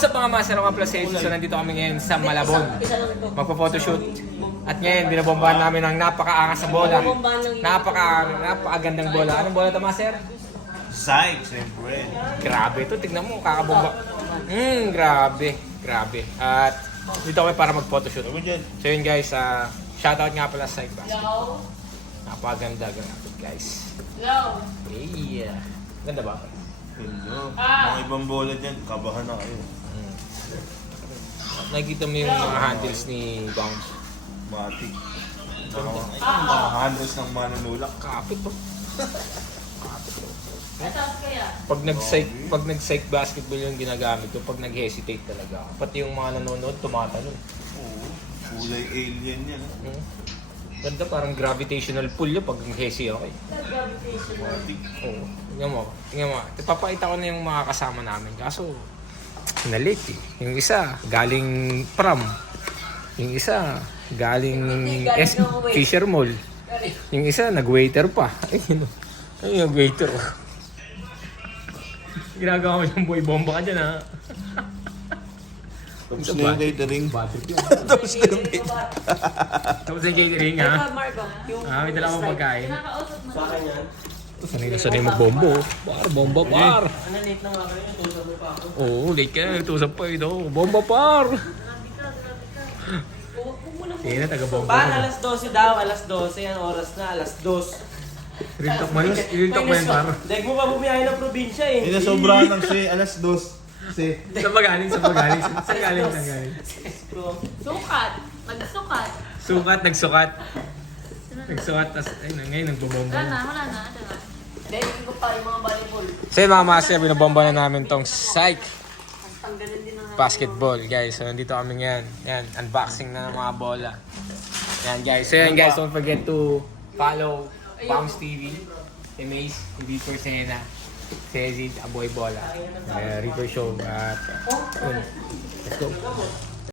Sa mga master ng Placedo, so nandito kami ngayon sa Malabon. Magpo-photoshoot. At ngayon, binabombahan namin ng napakaangas na bola. Napakagandang bola. Anong bola ito, master? Psych, siyempre. Grabe ito, tignan mo, kakabomba. Grabe. At dito kami para mag-photoshoot. So yun guys, shoutout nga pala sa Basket. Napakaganda, grabe guys. Hey, ganda ba? Hello. Mga ibang bola dyan, kabahan na kayo. Nakikita mo yung mga handles ni Bounce. Matik. Mga handles ng manunulak. Kapit to. Pag nag-psych basketball yung ginagamit ko, pag nag-hesitate talaga. Pati yung mga nanonood, tumatalon. Oo. Kulay alien yan. Ganda, parang gravitational pull yun pag nag-hesi ako eh. Matik. Oo. Tingnan mo. Ipapakita ko na yung mga kasama namin. Kaso, nalate eh. Yung isa, galing prom. Yung isa, galing Fisher Mall. Yung isa, nag-waiter pa. Ay, nag-waiter. Ginagawa mo yung boy bomba ka dyan ha. Tapos na yung catering. Tapos na yung catering ha. May dala akong pagkain. Sa akin yan. Sanay magbombo. Bomba par. Ano, late na nga kayo. Tusap mo pa ako. Oo, late ka na. Tusap pa ito. Bomba par. Sige na, taga-bomba. Pan, alas 12 daw. Alas 12. Yan, oras na. Alas 2. Real talk mo yan par. Dahil mo pa bumiyahe ng probinsya eh. Hindi na sobrahan ng alas 2. Sa pagaling. Sukat. Nagsukat. Nagsukat. Tas, ayun, ngayon nagbobomba. Wala na. Ito na. Dahil ko pa yung mga volleyball. So yung mga master, binobomba na namin tong Psych basketball, guys. So nandito kami ngayon. Yan, unboxing na ng mga bola. Yan, guys. So yan, guys, don't forget to follow Bounce TV, Maze, Reaper Sena, Cezid, Aboy Bola, Reaper Show, at let's go.